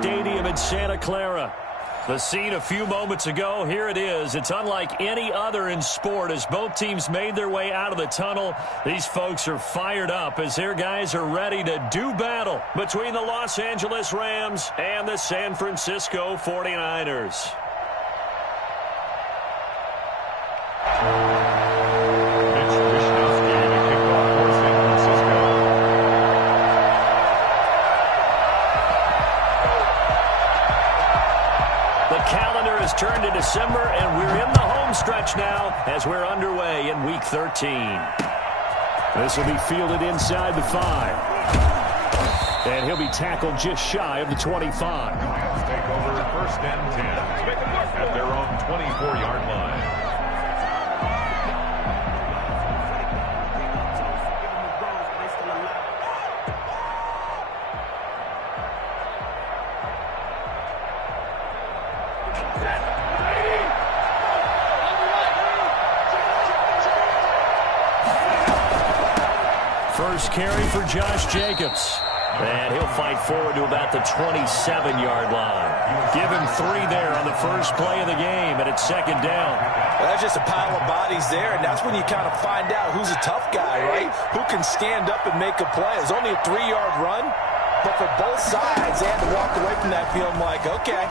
Stadium in Santa Clara. The scene a few moments ago, here it is. It's unlike any other in sport as both teams made their way out of the tunnel. These folks are fired up as their guys are ready to do battle between the Los Angeles Rams and the San Francisco 49ers. Turned to December, and we're in the home stretch now as we're underway in Week 13. This will be fielded inside the 5. And he'll be tackled just shy of the 25. Lions take over 1st and 10 at their own 24-yard line. First carry for Josh Jacobs. And he'll fight forward to about the 27-yard line. Give him 3 there on the first play of the game, and it's 2nd down. Well, that's just a pile of bodies there, and that's when you kind of find out who's a tough guy, right? Who can stand up and make a play. It's only a 3-yard run, but for both sides, they had to walk away from that feeling like, okay,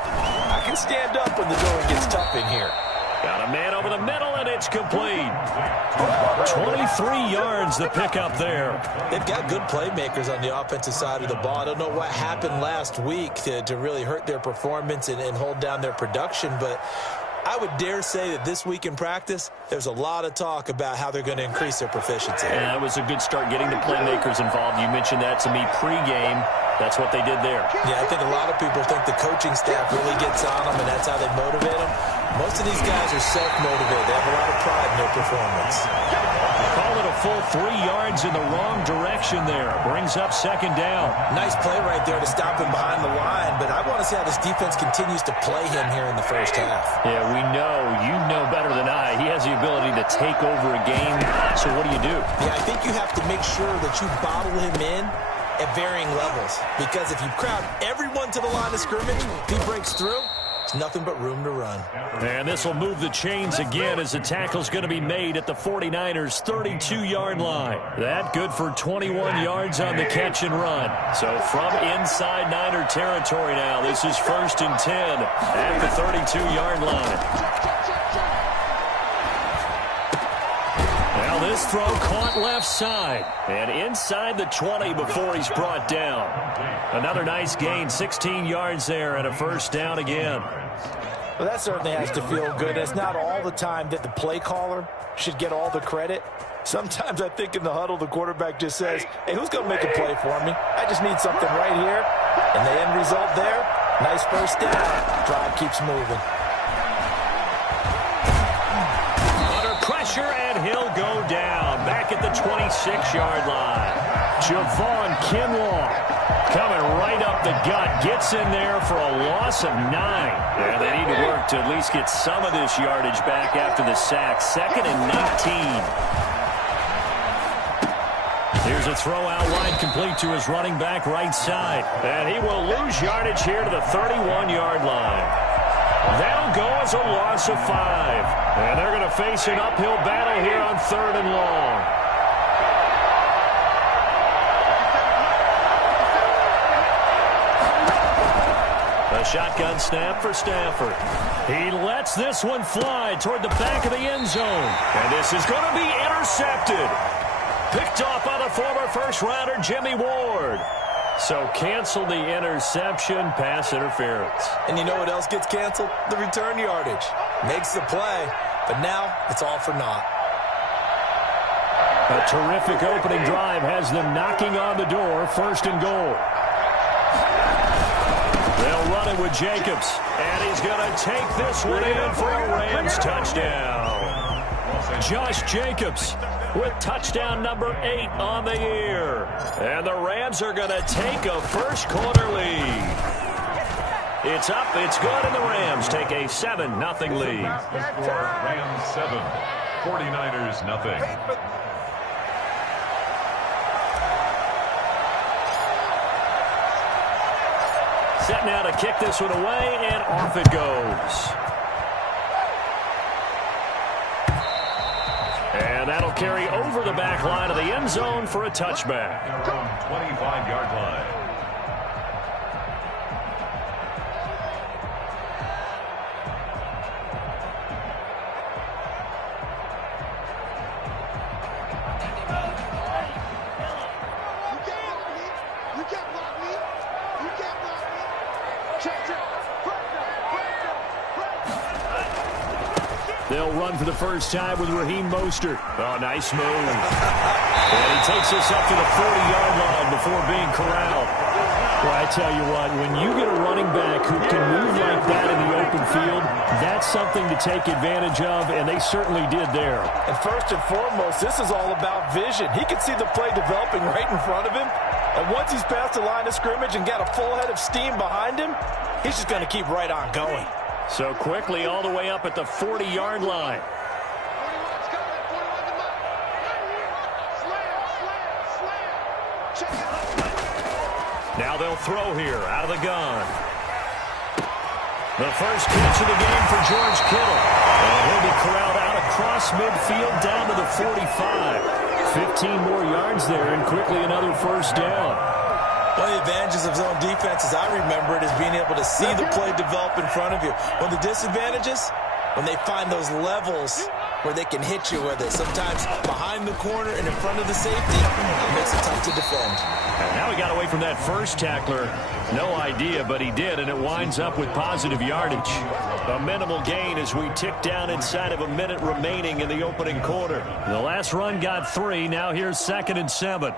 I can stand up when the going gets tough in here. Got a man over the middle, and it's complete. 23 yards the pickup there. They've got good playmakers on the offensive side of the ball. I don't know what happened last week to really hurt their performance and hold down their production, but I would dare say that this week in practice, there's a lot of talk about how they're going to increase their proficiency. Yeah, it was a good start getting the playmakers involved. You mentioned that to me pregame. That's what they did there. Yeah, I think a lot of people think the coaching staff really gets on them, and that's how they motivate them. Most of these guys are self-motivated. They have a lot of pride in their performance. Call it a full 3 yards in the wrong direction there. Brings up 2nd down. Nice play right there to stop him behind the line, but I want to see how this defense continues to play him here in the first half. Yeah, we know. You know better than I. He has the ability to take over a game. So what do you do? Yeah, I think you have to make sure that you bottle him in at varying levels, because if you crowd everyone to the line of scrimmage, if he breaks through, it's nothing but room to run. And this will move the chains again as the tackle's going to be made at the 49ers' 32-yard line. That good for 21 yards on the catch and run. So from inside Niner territory now, this is 1st and 10 at the 32-yard line. Now this throw caught left side and inside the 20 before he's brought down. Another nice gain, 16 yards there and a 1st down again. Well, that certainly has to feel good. It's not all the time that the play caller should get all the credit. Sometimes I think in the huddle, the quarterback just says, hey, who's going to make a play for me? I just need something right here. And the end result there, nice 1st down. Drive keeps moving. Pressure, and he'll go down back at the 26-yard line. Javon Kinlaw coming right up the gut, gets in there for a loss of 9. And they need to work to at least get some of this yardage back after the sack. 2nd and 19. Here's a throw out wide, complete to his running back right side. And he will lose yardage here to the 31-yard line. That'll go as a loss of 5. And they're going to face an uphill battle here on 3rd and long. A shotgun snap for Stafford. He lets this one fly toward the back of the end zone. And this is going to be intercepted. Picked off by the former first-rounder Jimmy Ward. So cancel the interception, pass interference. And you know what else gets canceled? The return yardage. Makes the play, but now it's all for naught. A terrific opening drive has them knocking on the door, 1st and goal. They'll run it with Jacobs, and he's going to take this one in for a Rams touchdown. Josh Jacobs with touchdown number 8 on the year. And the Rams are going to take a first-quarter lead. It's up, it's good, and the Rams take a 7-0 lead. Rams 7, 49ers nothing. Set now to kick this one away, and off it goes. And that'll carry over the back line of the end zone for a touchback. 25-yard line. They'll run for the first time with Raheem Mostert. Oh, nice move. And he takes us up to the 40-yard line before being corralled. Well, I tell you what, when you get a running back who can move like that in the open field, that's something to take advantage of, and they certainly did there. And first and foremost, this is all about vision. He can see the play developing right in front of him, and once he's past the line of scrimmage and got a full head of steam behind him, he's just going to keep right on going. So quickly all the way up at the 40-yard line. Now they'll throw here out of the gun. The first catch of the game for George Kittle. And he'll be corralled out across midfield down to the 45. 15 more yards there and quickly another first down. One of the advantages of zone defense, as I remember it, is being able to see the play develop in front of you. One of the disadvantages, when they find those levels where they can hit you with it. Sometimes behind the corner and in front of the safety, it makes it tough to defend. And now he got away from that first tackler. No idea, but he did, and it winds up with positive yardage. A minimal gain as we tick down inside of a minute remaining in the opening quarter. The last run got 3. Now here's 2nd and 7.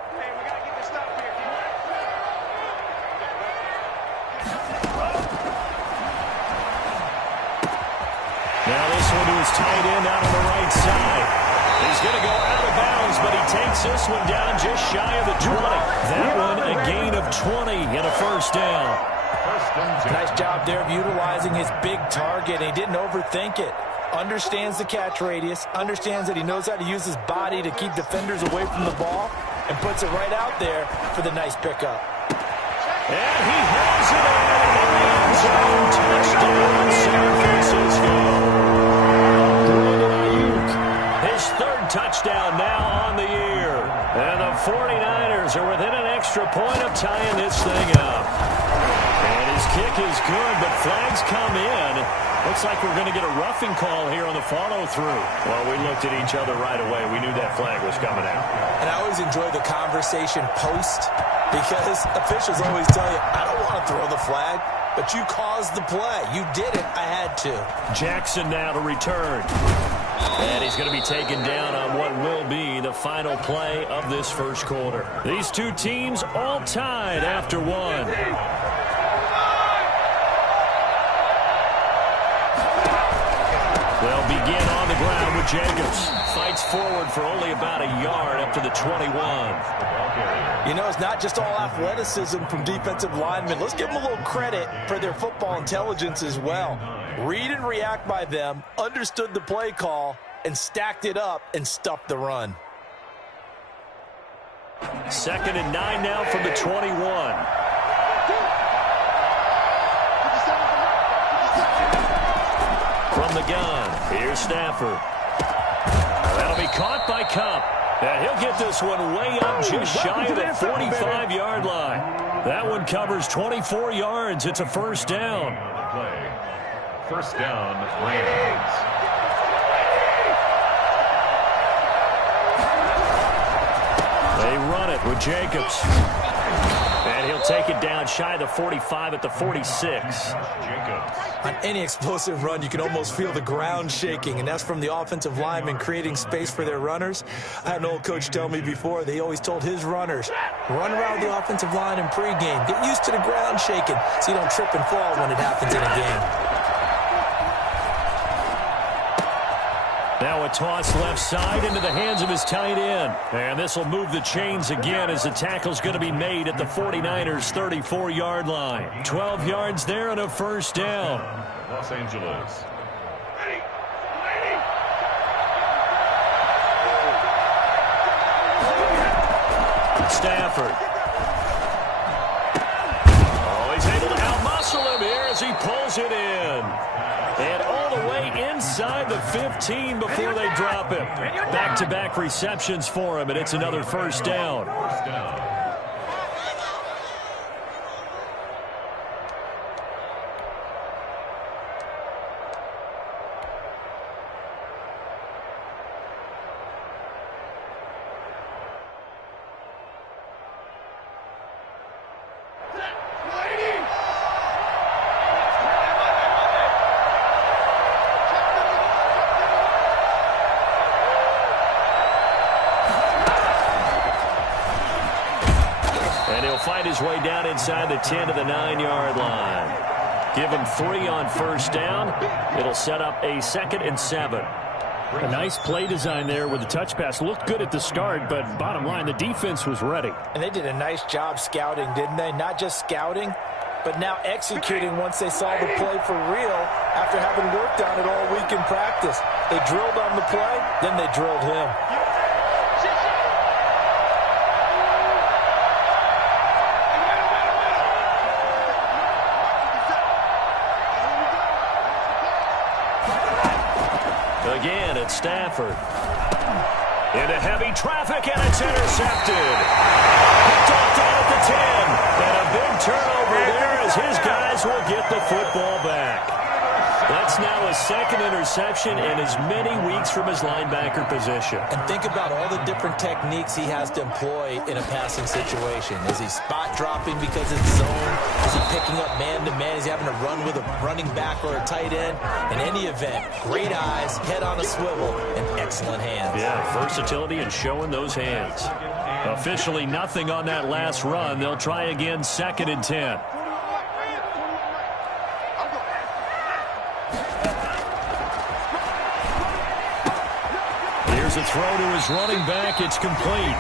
Now this one to his tight end out on the right side. He's going to go out of bounds, but he takes this one down just shy of the 20. That one a gain of 20 and a first down. Nice job there of utilizing his big target. He didn't overthink it. Understands the catch radius, understands that he knows how to use his body to keep defenders away from the ball, and puts it right out there for the nice pickup. And he has it in the end zone. Touchdown, San Francisco. His 3rd touchdown now on the year. And the 49ers are within an extra point of tying this thing up. And his kick is good, but flags come in. Looks like we're going to get a roughing call here on the follow-through. Well, we looked at each other right away. We knew that flag was coming out. And I always enjoy the conversation post, because officials always tell you, I don't want to throw the flag, but you caused the play. You did it. I had to. Jackson now to return. And he's going to be taken down on what will be the final play of this first quarter. These two teams all tied after one. They'll begin on the ground with Jacobs. Fights forward for only about a yard up to the 21. You know, it's not just all athleticism from defensive linemen. Let's give them a little credit for their football intelligence as well. Read and react by them, understood the play call, and stacked it up and stuffed the run. 2nd and 9 now from the 21. From the gun, here's Stafford. That'll be caught by Cup. And he'll get this one way up just shy of the 45-yard line. That one covers 24 yards. It's a first down. First down, Rams. They run it with Jacobs. And he'll take it down shy of the 45 at the 46. On any explosive run, you can almost feel the ground shaking, and that's from the offensive linemen creating space for their runners. I had an old coach tell me before, they always told his runners, run around the offensive line in pregame. Get used to the ground shaking so you don't trip and fall when it happens in a game. Now a toss left side into the hands of his tight end. And this will move the chains again as the tackle's going to be made at the 49ers' 34-yard line. 12 yards there and a first down. Los Angeles. Stafford. Oh, he's able to outmuscle whistle him here as he pulls it in. And all the way inside the 15 before they drop him. Back-to-back receptions for him, and it's another first down. Find his way down inside the 10 to the 9-yard line. Give him 3 on first down. It'll set up a 2nd and 7. A nice play design there with the touch pass. Looked good at the start, but bottom line, the defense was ready. And they did a nice job scouting, didn't they? Not just scouting, but now executing once they saw the play for real after having worked on it all week in practice. They drilled on the play, then they drilled him. Again, it's Stafford. Into heavy traffic, and it's intercepted. Picked off down at the 10. And a big turnover there as his guys will get the football back. That's now his 2nd interception in as many weeks from his linebacker position. And think about all the different techniques he has to employ in a passing situation. Is he spot dropping because it's zone? Is he picking up man-to-man? Is he having to run with a running back or a tight end? In any event, great eyes, head on a swivel, and excellent hands. Yeah, versatility and showing those hands. Officially nothing on that last run. They'll try again, 2nd and 10. Here's a throw to his running back. It's complete.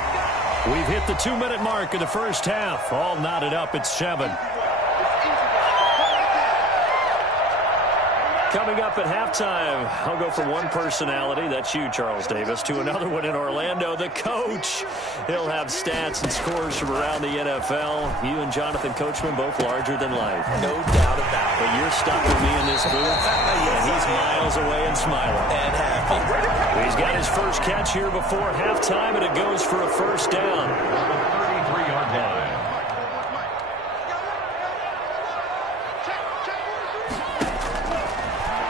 We've hit the 2-minute mark of the first half. All knotted up at 7. Coming up at halftime, I'll go from one personality, that's you, Charles Davis, to another one in Orlando, the coach. He'll have stats and scores from around the NFL. You and Jonathan Coachman both larger than life. No doubt about it. But you're stuck with me in this booth, and he's miles away and smiling. And happy. He's got his first catch here before halftime, and it goes for a first down. 33-yard line.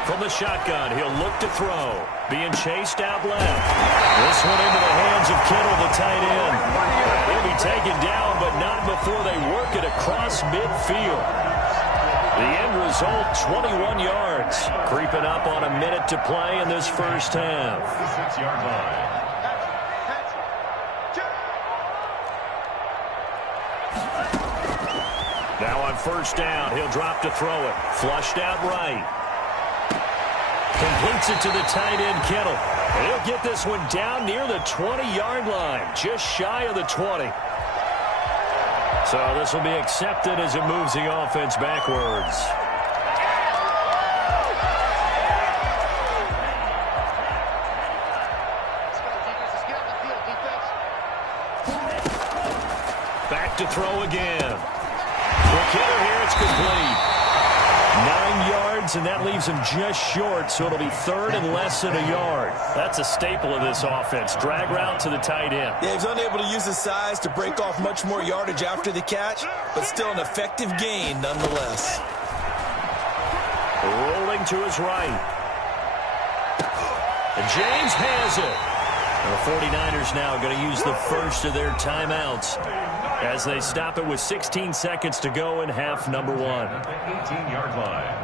From the shotgun, he'll look to throw. Being chased out left. This one into the hands of Kittle, the tight end. He'll be taken down, but not before they work it across midfield. The end result, 21 yards. Creeping up on a minute to play in this first half. 6-yard line. Now on first down, he'll drop to throw it. Flushed out right. Completes it to the tight end, Kittle. And he'll get this one down near the 20-yard line, just shy of the 20. So this will be accepted as it moves the offense backwards. Back to throw again. For Kittle here, it's complete. 9 yards, and that leaves him just short, so it'll be 3rd and less than a yard. That's a staple of this offense. Drag route to the tight end. Yeah, he's unable to use his size to break off much more yardage after the catch, but still an effective gain nonetheless. Rolling to his right. And James has it. The 49ers now going to use the first of their timeouts as they stop it with 16 seconds to go in half number 1. 18-yard line.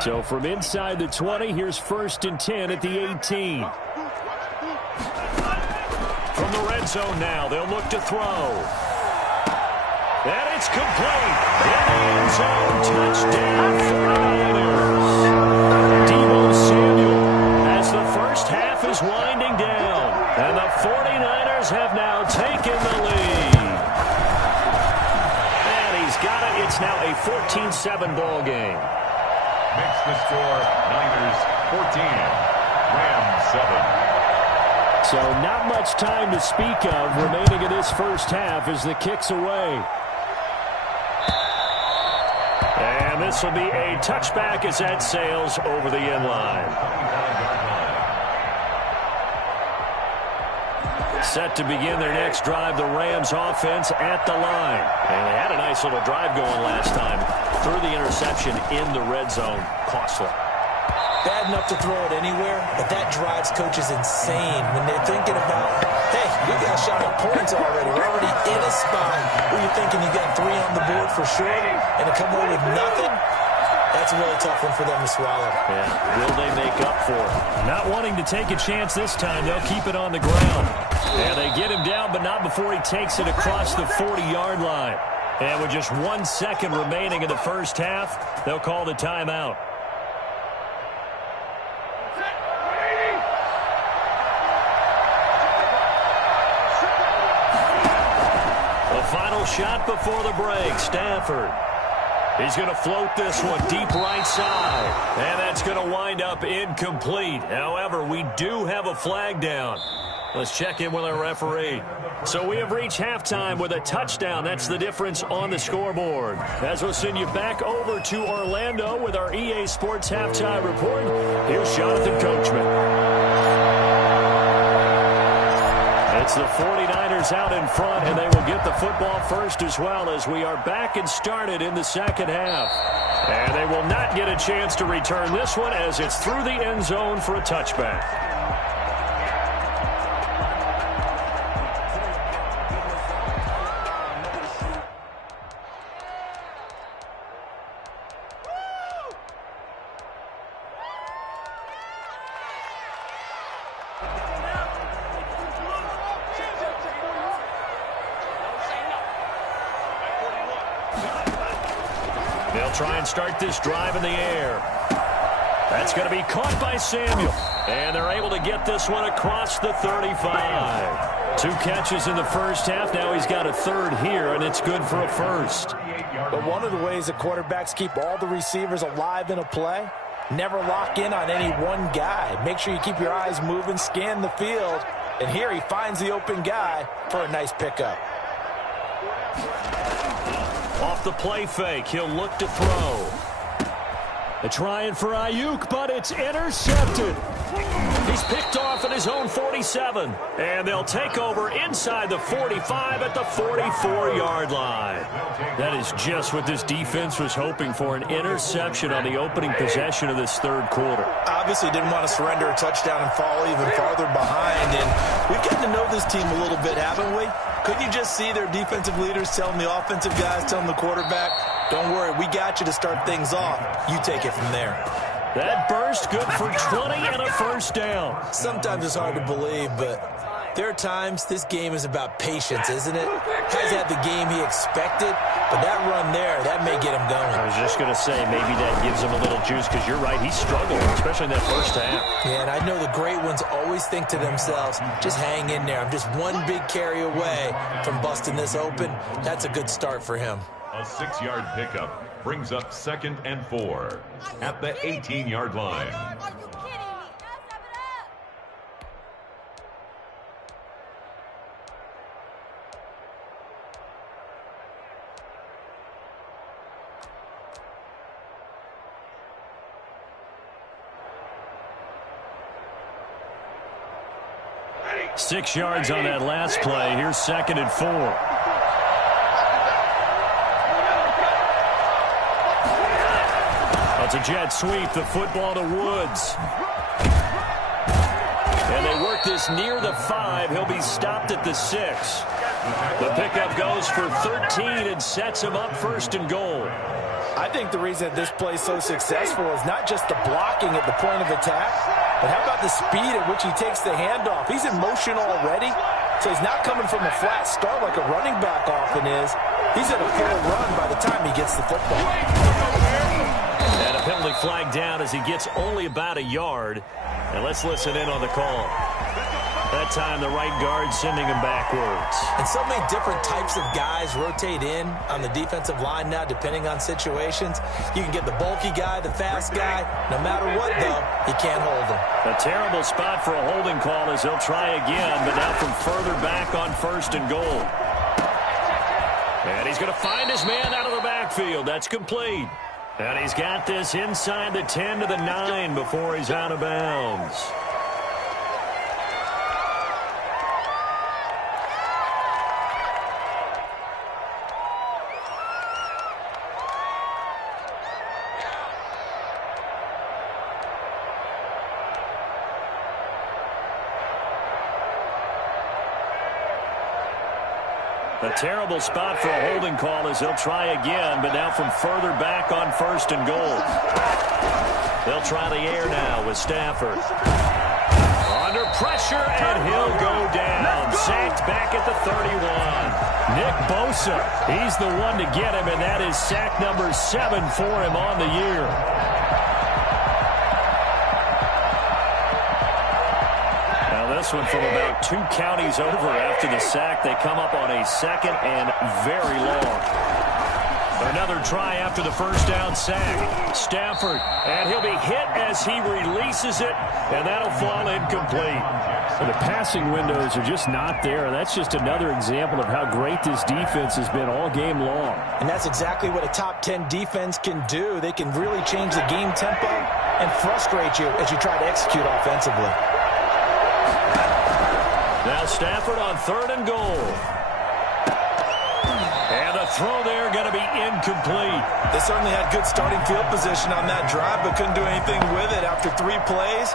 So from inside the 20, here's 1st and 10 at the 18. From the red zone now, they'll look to throw. And it's complete. In the end zone, touchdown 49ers. Deebo Samuel as the first half is winding down. And the 49ers have now taken the lead. And he's got it. It's now a 14-7 ball game. Makes the score Niners 14, Rams 7. So not much time to speak of remaining in this first half as the kick's away. And this will be a touchback as that sails over the end line. Set to begin their next drive, the Rams offense at the line. And they had a nice little drive going last time. Threw the interception in the red zone. Costly. Bad enough to throw it anywhere, but that drives coaches insane when they're thinking about, hey, we got a shot at points already. We're already in a spot where you're thinking you got 3 on the board for sure, and to come away with nothing, that's a really tough one for them to swallow. Yeah, will they make up for it? Not wanting to take a chance this time, they'll keep it on the ground. And they get him down, but not before he takes it across the 40-yard line. And with just 1 second remaining in the first half, they'll call the timeout. Final shot before the break. Stafford. He's going to float this one deep right side. And that's going to wind up incomplete. However, we do have a flag down. Let's check in with our referee. So we have reached halftime with a touchdown. That's the difference on the scoreboard. As we'll send you back over to Orlando with our EA Sports Halftime Report, here's Jonathan Coachman. It's the 49ers out in front, and they will get the football first as well as we are back and started in the second half. And they will not get a chance to return this one as it's through the end zone for a touchback. They'll try and start this drive in the air. That's going to be caught by Samuel. And they're able to get this one across the 35. 2 catches in the first half. Now he's got a third here, and it's good for a first. But one of the ways the quarterbacks keep all the receivers alive in a play, never lock in on any one guy. Make sure you keep your eyes moving, scan the field. And here he finds the open guy for a nice pickup. Off the play fake, he'll look to throw. They're trying for Ayuk, but it's intercepted. He's picked off at his own 47. And they'll take over inside the 45 at the 44-yard line. That is just what this defense was hoping for, an interception on the opening possession of this third quarter. Obviously didn't want to surrender a touchdown and fall even farther behind. And we've gotten to know this team a little bit, haven't we? Couldn't you just see their defensive leaders telling the offensive guys, telling the quarterback, don't worry, we got you to start things off. You take it from there. That burst good for 20 and a first down. Sometimes it's hard to believe, but there are times this game is about patience, isn't it? Has had the game he expected, but that run there, that may get him going. I was just going to say, maybe that gives him a little juice because you're right, he's struggling, especially in that first half. Yeah, and I know the great ones always think to themselves, just hang in there. I'm just one big carry away from busting this open. That's a good start for him. A 6-yard pickup brings up 2nd and 4 at the 18-yard line. Are you kidding me? Now step it up. 6 yards on that last play. Here's 2nd and 4. That's a jet sweep. The football to Woods. And they work this near the 5. He'll be stopped at the 6. The pickup goes for 13 and sets him up 1st and goal. I think the reason that this play is so successful is not just the blocking at the point of attack, but how about the speed at which he takes the handoff? He's in motion already, so he's not coming from a flat start like a running back often is. He's at a full run by the time he gets the football. And a penalty flag down as he gets only about a yard. And let's listen in on the call. That time the right guard sending him backwards. And so many different types of guys rotate in on the defensive line now, depending on situations. You can get the bulky guy, the fast guy. No matter what, though, he can't hold him. A terrible spot for a holding call as he'll try again, but now from further back on 1st and goal. And he's going to find his man out of the backfield. That's complete. And he's got this inside the 10 to the 9 before he's out of bounds. A terrible spot for a holding call as he'll try again, but now from further back on 1st and goal. They'll try the air now with Stafford. Under pressure, and he'll go down. Sacked back at the 31. Nick Bosa, he's the one to get him, and that is sack number 7 for him on the year. This one from about 2 counties over after the sack. They come up on a 2nd and very long. Another try after the first down sack. Stafford, and he'll be hit as he releases it, and that'll fall incomplete. The passing windows are just not there, and that's just another example of how great this defense has been all game long. And that's exactly what a top 10 defense can do. They can really change the game tempo and frustrate you as you try to execute offensively. Now Stafford on 3rd and goal. And the throw there going to be incomplete. They certainly had good starting field position on that drive, but couldn't do anything with it after 3 plays.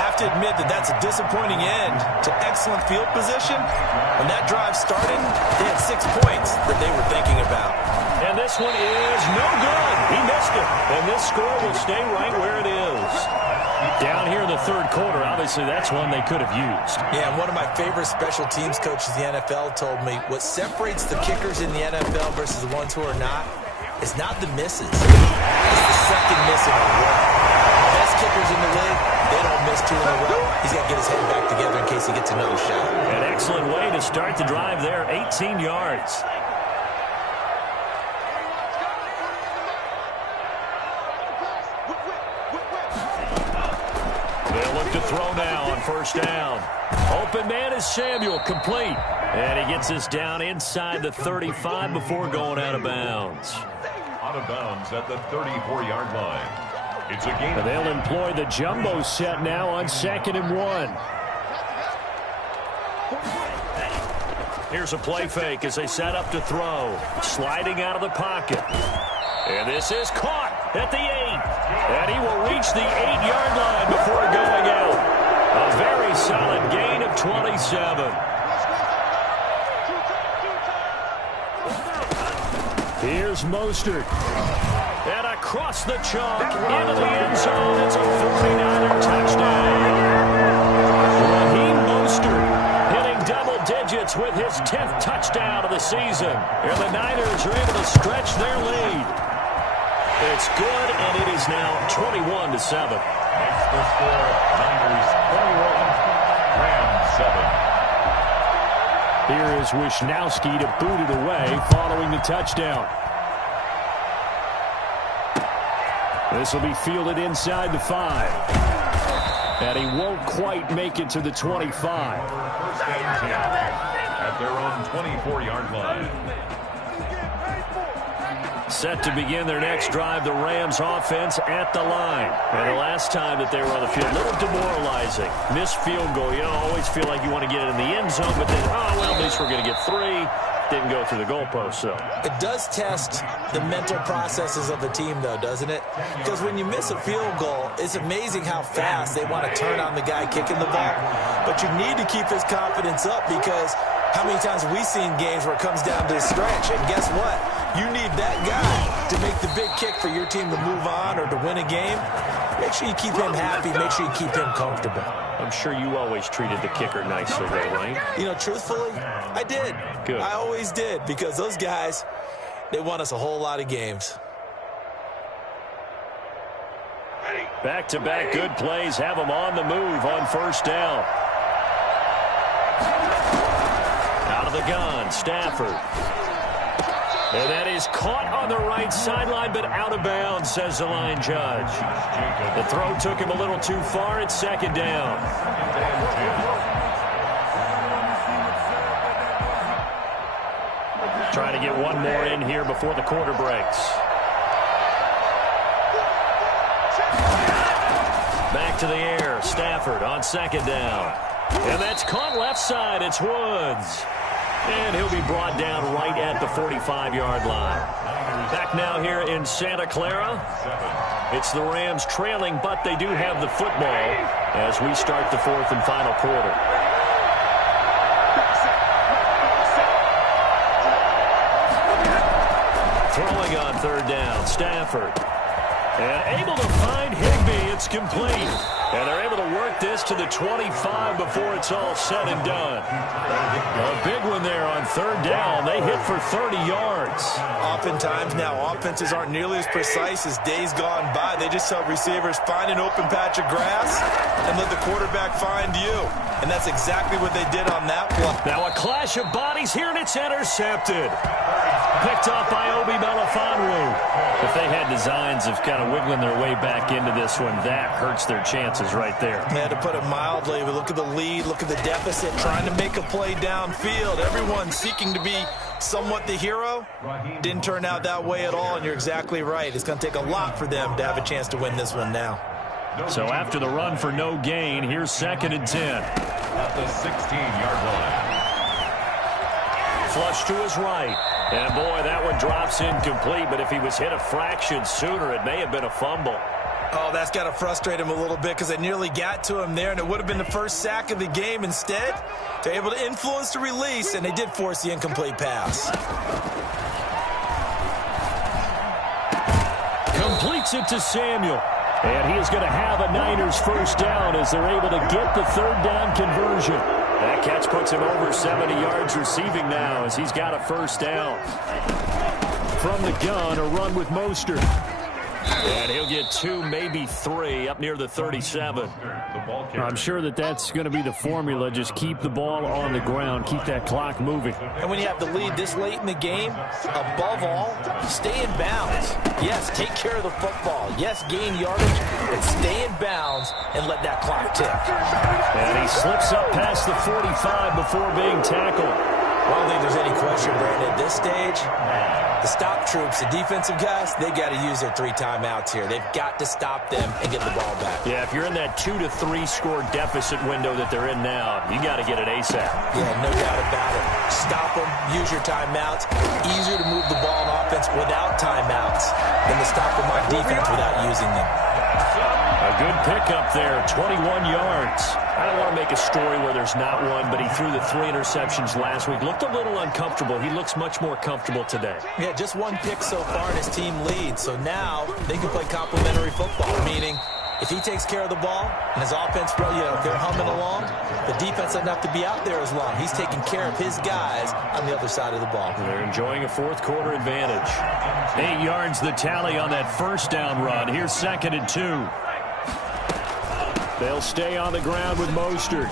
Have to admit that that's a disappointing end to excellent field position. When that drive started, they had 6 points that they were thinking about. And this one is no good. He missed it. And this score will stay right where it is. Down here in the 3rd quarter, obviously that's one they could have used. Yeah, and one of my favorite special teams coaches in the NFL told me what separates the kickers in the NFL versus the ones who are not is not the misses. It's the second miss in a row. The best kickers in the league, they don't miss 2 in a row. He's got to get his head back together in case he gets another shot. An excellent way to start the drive there, 18 yards. To throw now on 1st down. Open man is Samuel, complete. And he gets us down inside the 35 before going out of bounds. Out of bounds at the 34-yard line. It's a gain. They'll employ the jumbo set now on 2nd and 1. Here's a play fake as they set up to throw. Sliding out of the pocket. And this is caught at the 8. And he will reach the 8-yard line before going out. A very solid gain of 27. Here's Mostert. And across the chalk into the end zone. It's a 49er touchdown. Raheem Mostert hitting double digits with his 10th touchdown of the season. And the Niners are able to stretch their lead. It's good, and it is now 21-7. Makes the score Niners 21, Rams 7. Here is Wisnowski to boot it away following the touchdown. This will be fielded inside the 5. And he won't quite make it to the 25. First and 10 at their own 24-yard line. Set to begin their next drive, the Rams offense at the line. And the last time that they were on the field, a little demoralizing. Missed field goal. You always feel like you want to get it in the end zone, but then, oh, well, at least we're going to get 3. Didn't go through the goalpost, so. It does test the mental processes of the team, though, doesn't it? Because when you miss a field goal, it's amazing how fast they want to turn on the guy kicking the ball. But you need to keep his confidence up because how many times have we seen games where it comes down to the stretch? And guess what? You need that guy to make the big kick for your team to move on or to win a game. Make sure you keep him happy. Make sure you keep him comfortable. I'm sure you always treated the kicker nicely, though, right? You know, truthfully, I did. Good. I always did because those guys, they won us a whole lot of games. Back-to-back good plays have them on the move on 1st down. the gun, Stafford. And that is caught on the right sideline, but out of bounds, says the line judge. The throw took him a little too far. It's second down. Trying to get one more in here before the quarter breaks. Back to the air. Stafford on second down. And that's caught left side. It's Woods. And he'll be brought down right at the 45-yard line. Back now here in Santa Clara. It's the Rams trailing, but they do have the football as we start the fourth and final quarter. Throwing on third down, Stafford. And able to find Higbee. It's complete. And they're able to work this to the 25 before it's all said and done. A big one there on third down. They hit for 30 yards. Oftentimes now, offenses aren't nearly as precise as days gone by. They just tell receivers, find an open patch of grass and let the quarterback find you. And that's exactly what they did on that play. Now a clash of bodies here, and it's intercepted. Picked off by Obi Melifonwu. If they had designs of kind of wiggling their way back into this one, that hurts their chances right there. Yeah, to put it mildly, but look at the lead, look at the deficit, trying to make a play downfield. Everyone seeking to be somewhat the hero. Didn't turn out that way at all, and you're exactly right. It's going to take a lot for them to have a chance to win this one now. So after the run for no gain, here's second and 10. At the 16-yard line. Flush to his right. And, boy, that one drops incomplete. But if he was hit a fraction sooner, it may have been a fumble. Oh, that's got to frustrate him a little bit because they nearly got to him there, and it would have been the first sack of the game. Instead, they're able to influence the release, and they did force the incomplete pass. Completes it to Samuel. And he is going to have a Niners first down as they're able to get the third down conversion. That catch puts him over 70 yards receiving now as he's got a first down. From the gun, a run with Mostert. And he'll get 2, maybe 3 up near the 37. I'm sure that that's going to be the formula. Just keep the ball on the ground. Keep that clock moving. And when you have the lead this late in the game, above all, stay in bounds. Yes, take care of the football. Yes, gain yardage, but stay in bounds and let that clock tick. And he slips up past the 45 before being tackled. I don't think there's any question, Brandon, at this stage. The stop troops, the defensive guys, they got to use their 3 timeouts here. They've got to stop them and get the ball back. Yeah, if you're in that 2 to 3 score deficit window that they're in now, you got to get it ASAP. Yeah, no doubt about it. Stop them, use your timeouts. Easier to move the ball on offense without timeouts than to stop them on defense without using them. A good pickup there, 21 yards. I don't want to make a story where there's not one, but he threw the 3 interceptions last week. Looked a little uncomfortable. He looks much more comfortable today. Yeah, just 1 pick so far and his team leads. So now they can play complementary football, meaning if he takes care of the ball and his offense, they're humming along, the defense doesn't have to be out there as long. He's taking care of his guys on the other side of the ball. They're enjoying a fourth quarter advantage. 8 yards the tally on that first down run. Here's second and 2. They'll stay on the ground with Mostert.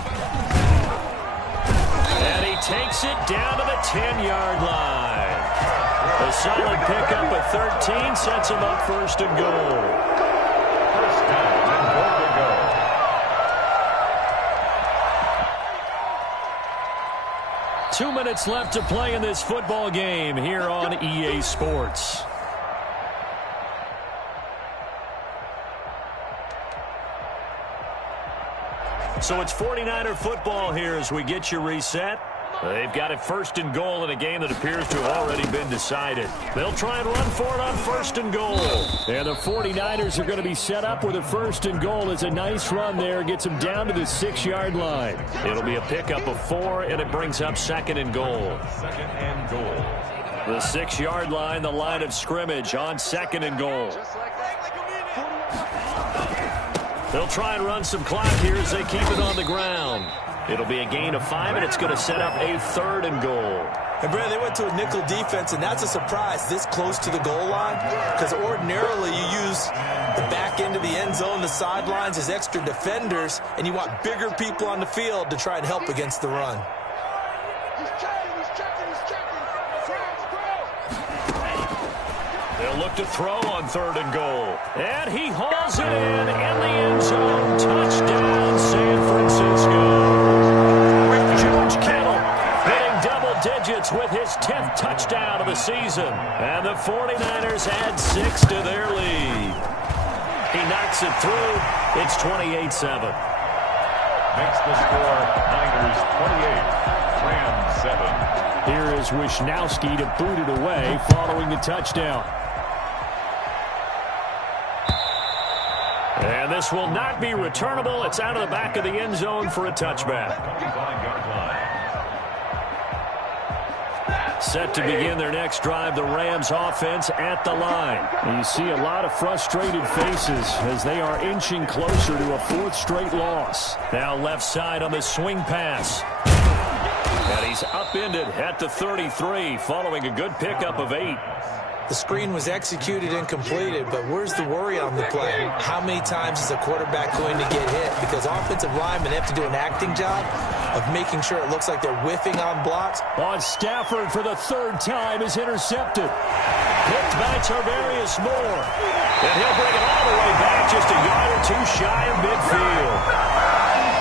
And he takes it down to the 10-yard line. A solid pickup of 13 sets him up first and goal. First down and goal to go. Two minutes left to play in this football game here on EA Sports. So it's 49er football here as we get you reset. They've got it first and goal in a game that appears to have already been decided. They'll try and run for it on first and goal. And the 49ers are going to be set up with a first and goal. It's a nice run there. Gets them down to the 6-yard line. It'll be a pickup of 4, and it brings up second and goal. Second and goal. The 6-yard line, the line of scrimmage on second and goal. They'll try and run some clock here as they keep it on the ground. It'll be a gain of 5, and it's going to set up a third and goal. And, Brad, they went to a nickel defense, and that's a surprise this close to the goal line because ordinarily you use the back end of the end zone, the sidelines as extra defenders, and you want bigger people on the field to try and help against the run. They'll look to throw on 3rd and goal. And he hauls it in the end zone. Touchdown, San Francisco. George Kittle hitting double digits with his 10th touchdown of the season. And the 49ers add 6 to their lead. He knocks it through. It's 28-7. Makes the score Niners 28, Rams 7. Here is Wishnowski to boot it away following the touchdown. And this will not be returnable. It's out of the back of the end zone for a touchback. 25-yard line. Set to begin their next drive, the Rams offense at the line. And you see a lot of frustrated faces as they are inching closer to a 4th straight loss. Now left side on the swing pass. And he's upended at the 33 following a good pickup of 8. The screen was executed and completed, but where's the worry on the play? How many times is a quarterback going to get hit? Because offensive linemen have to do an acting job of making sure it looks like they're whiffing on blocks. On Stafford for the 3rd time is intercepted. Picked by Tarvarius Moore. And he'll bring it all the way back just a yard or 2 shy of midfield.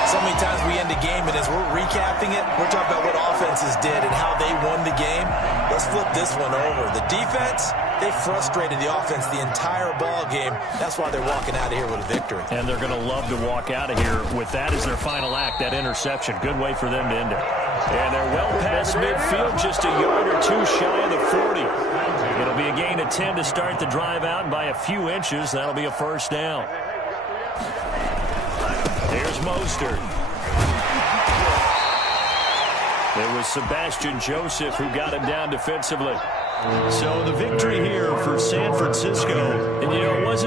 So many times we end a game, and as we're recapping it, we're talking about what offenses did and how they won the game. Let's flip this one over. The defense, they frustrated the offense the entire ball game. That's why they're walking out of here with a victory. And they're going to love to walk out of here with that as their final act, that interception. Good way for them to end it. And they're well past midfield, just a yard or 2 shy of the 40. It'll be a gain of 10 to start the drive out, and by a few inches, that'll be a 1st down. Here's Mostert. It was Sebastian Joseph who got him down defensively. So the victory here for San Francisco. And, you know, it wasn't